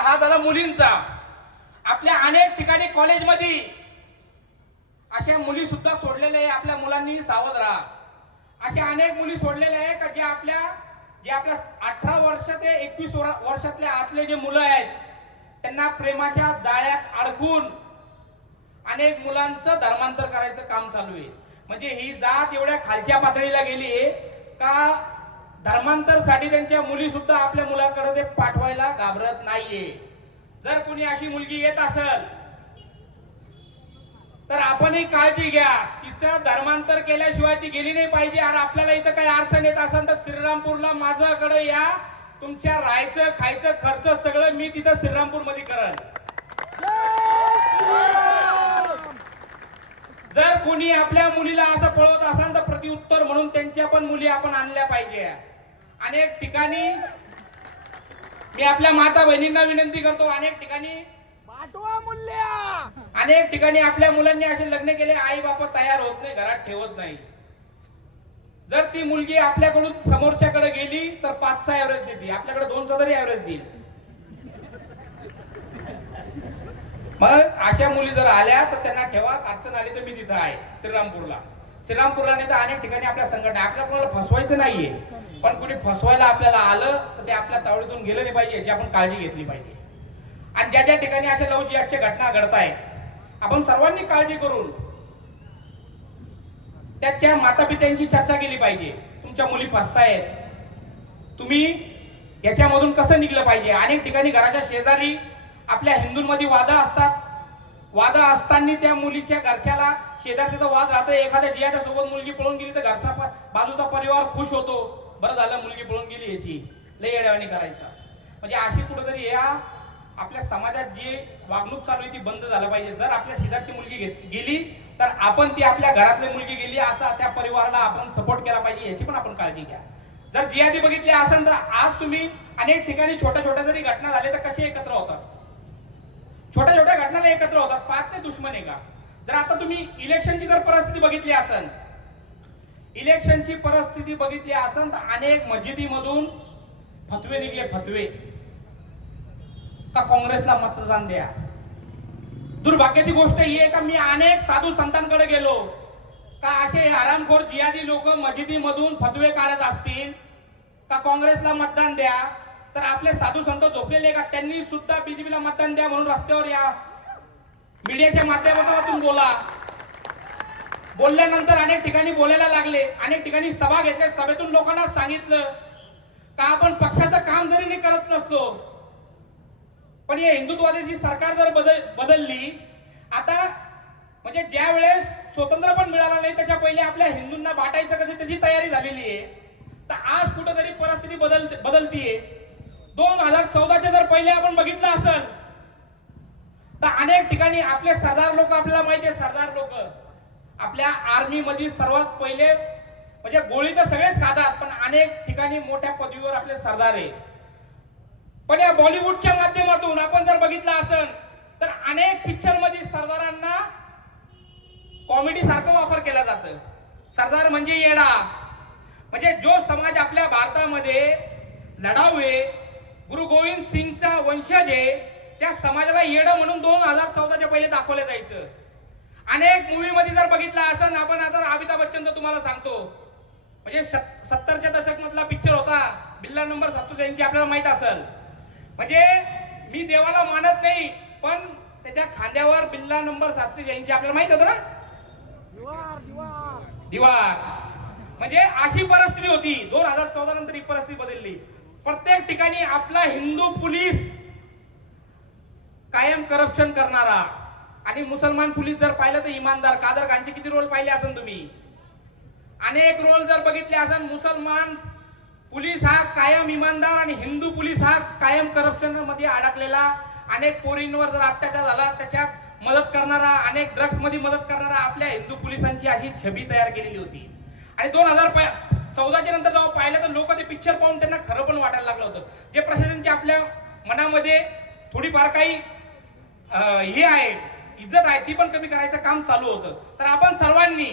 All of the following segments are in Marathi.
हा झाला मुलींचा. आपल्या अनेक ठिकाणी कॉलेजमध्ये अशा मुली सुद्धा सोडलेल्या आहे. आपल्या मुलांनी सावध राहा. अशा अनेक मुली सोडलेल्या आहे का जे आपल्या 18 वर्ष ते 21 वर्षातल्या आतले जे मुलं आहेत त्यांना प्रेमाच्या जाळ्यात अडकून अनेक मुलांचं धर्मांतर करायचं काम चालू आहे. म्हणजे ही जात एवढ्या खालच्या पातळीला गेली आहे का धर्मांतरसाठी त्यांच्या मुली सुद्धा आपल्या मुलाकडे ते पाठवायला घाबरत नाहीये. जर कुणी अशी मुलगी येत असेल तर आपणही काळजी घ्या. तिचं धर्मांतर केल्याशिवाय ती गेली नाही पाहिजे. आणि आपल्याला इथं काही अडचण येत असेल तर श्रीरामपूरला माझ्याकडे या. तुमच्या राहायचं खायचं खर्च सगळं मी तिथं श्रीरामपूर मध्ये करेन. जर कुणी आपल्या मुलीला असं पळवत असेल तर प्रत्युत्तर म्हणून त्यांच्या पण मुली आपण आणल्या पाहिजे. अनेक ठिकाणी मी आपल्या माता बहिणींना विनंती करतो, अनेक ठिकाणी आपल्या मुलांनी असे लग्न केले, आई बाप तयार होत नाही, घरात ठेवत नाही. जर ती मुलगी आपल्याकडून समोरच्याकडे गेली तर 5चा ऍव्हरेज देते, आपल्याकडे 2चा तरी ऍव्हरेज देईल. मग अशा मुली जर आल्या तर त्यांना ठेवा. अडचण आली तर मी तिथं आहे श्रीरामपूरला नाही तर अनेक ठिकाणी आपल्या संघटना. आपल्या कोणाला फसवायचं नाहीये, पण कुणी फसवायला आपल्याला आलं तर ते आपल्या तावडीतून गेलं नाही पाहिजे याची आपण काळजी घेतली पाहिजे. आणि ज्या ज्या ठिकाणी अशा लव्ह जिहादच्या घटना घडतायत आपण सर्वांनी काळजी करून त्याच्या मातापित्यांची चर्चा केली पाहिजे. तुमच्या मुली फसतायत, तुम्ही याच्यामधून कसं निघलं पाहिजे. अनेक ठिकाणी घराच्या शेजारी आपल्या हिंदूंमध्ये वादा असतात. वादा असताना त्या मुलीच्या घरच्याला शेजारचा वाद राहतो. एखाद्या जिहाच्या सोबत मुलगी पळून गेली तर घरचा बाजूचा परिवार खुश होतो, बरं झालं मुलगी पळून गेली, याची लय येड्यावानी करायचा. म्हणजे अशी कुठेतरी या आपल्या समाजात जी वागणूक चालू आहे ती बंद झालं पाहिजे. जर आपल्या शेजारची मुलगी गेली तर आपण ती आपल्या घरातली मुलगी गेली असा त्या परिवाराला आपण सपोर्ट केला पाहिजे, याची पण आपण काळजी घ्या. जर जिहादी बघितली असेल तर आज तुम्ही अनेक ठिकाणी छोट्या छोट्या जरी घटना झाल्या तर कसे एकत्र होतात. छोट्या छोट्या घटनाला एकत्र होतात, पाच ते दुश्मन आहे का. जर आता तुम्ही इलेक्शनची जर परिस्थिती बघितली असेल तर अनेक मस्जिदीमधून फतवे निघले, फतवे का काँग्रेसला मतदान द्या. दुर्भाग्याची गोष्ट ही आहे का मी अनेक साधू संतांकडे गेलो का असे आरामखोर जिहादी लोक मस्जिदीमधून फतवे काढत असतील का काँग्रेसला मतदान द्या, तर आपले साधू संत झोपलेले का त्यांनी सुद्धा बीजेपीला मतदान द्या म्हणून रस्त्यावर या मीडियाच्या माध्यमातून बोलल्यानंतर अनेक ठिकाणी बोलायला लागले. अनेक ठिकाणी सभा घेतल्या, सभेतून लोकांना सांगितलं का आपण पक्षाचं काम जरी नाही करत नसलो पण या हिंदुत्वादी सरकार जर बदलली आता म्हणजे ज्या वेळेस स्वतंत्र पण मिळाला नाही त्याच्या पहिले आपल्या हिंदूंना बाटायचं कसं त्याची तयारी झालेली आहे. तर आज कुठेतरी परिस्थिती बदलतीये. 2014च्या जर पहिले आपण बघितलं असेल तर अनेक ठिकाणी आपले सरदार लोक, आपल्याला माहिती आहे सरदार लोक आपल्या आर्मी मध्ये सर्वात पहिले म्हणजे गोळी तर सगळेच खातात पण अनेक ठिकाणी मोठ्या पदवीवर आपले सरदार आहे. पण या बॉलिवूडच्या माध्यमातून आपण जर बघितलं असेल तर अनेक पिक्चर मध्ये सरदारांना कॉमेडी सारखं वापर केला जातं. सरदार म्हणजे येडा. म्हणजे जो समाज आपल्या भारतामध्ये लढाऊ आहे, गुरु गोविंद सिंगचा वंशज आहे, त्या समाजाला येडं म्हणून 2014च्या पहिले दाखवलं जायचं. अनेक मूवी मध्ये जर बघितलं असेल आपण, आता अमिताभ बच्चनचं तुम्हाला सांगतो, म्हणजे 70च्या दशक मधला पिक्चर होता बिल्ला नंबर 77 आपल्याला माहित असेल. म्हणजे मी देवाला मानत नाही पण त्याच्या खांद्यावर बिल्ला नंबर 786 आपल्याला माहित होतं ना, दिवार. म्हणजे अशी परिस्थिती होती. 2014 नंतर ही परिस्थिती बदलली. प्रत्येक ठिकाणी आपला हिंदू पोलीस कायम करप्शन करणारा आणि मुसलमान पोलीस जर पाहिलं तर इमानदार. कादर खानचे किती रोल पाहिले असेल तुम्ही, अनेक रोल जर बघितले असेल. मुसलमान पोलीस हा कायम इमानदार आणि हिंदू पोलीस हा कायम करप्शन मध्ये अडकलेला. अनेक पोरींवर जर अत्याचार झाला त्याच्यात मदत करणारा, अनेक ड्रग्स मध्ये मदत करणारा आपल्या हिंदू पोलिसांची अशी छबी तयार केलेली होती. आणि 2014च्या नंतर जेव्हा पाहिलं तर लोक ते पिक्चर पाहून त्यांना खरं पण वाटायला लागलं होतं. जे प्रशासनची आपल्या मनामध्ये थोडीफार काही हे आहे, इज्जत आहे, ती पण कमी करायचं काम चालू होतं. तर आपण सर्वांनी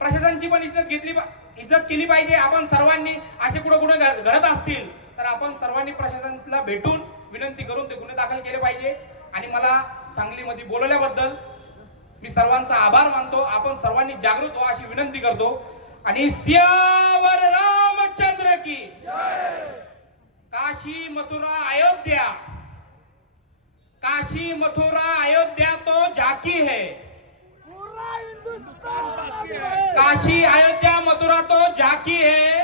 प्रशासनाची पण इज्जत केली पाहिजे. आपण सर्वांनी असे कुठे घडत असतील तर आपण सर्वांनी प्रशासनाला भेटून विनंती करून ते गुन्हे दाखल केले पाहिजे. आणि मला सांगलीमध्ये बोलवल्याबद्दल मी सर्वांचा आभार मानतो. आपण सर्वांनी जागृत व्हा अशी विनंती करतो. आणि सियावर रामचंद्र की काशी मथुरा अयोध्या, काशी मथुरा अयोध्या तो झाकी है, काशी अयोध्या मथुरा तो झाकी है.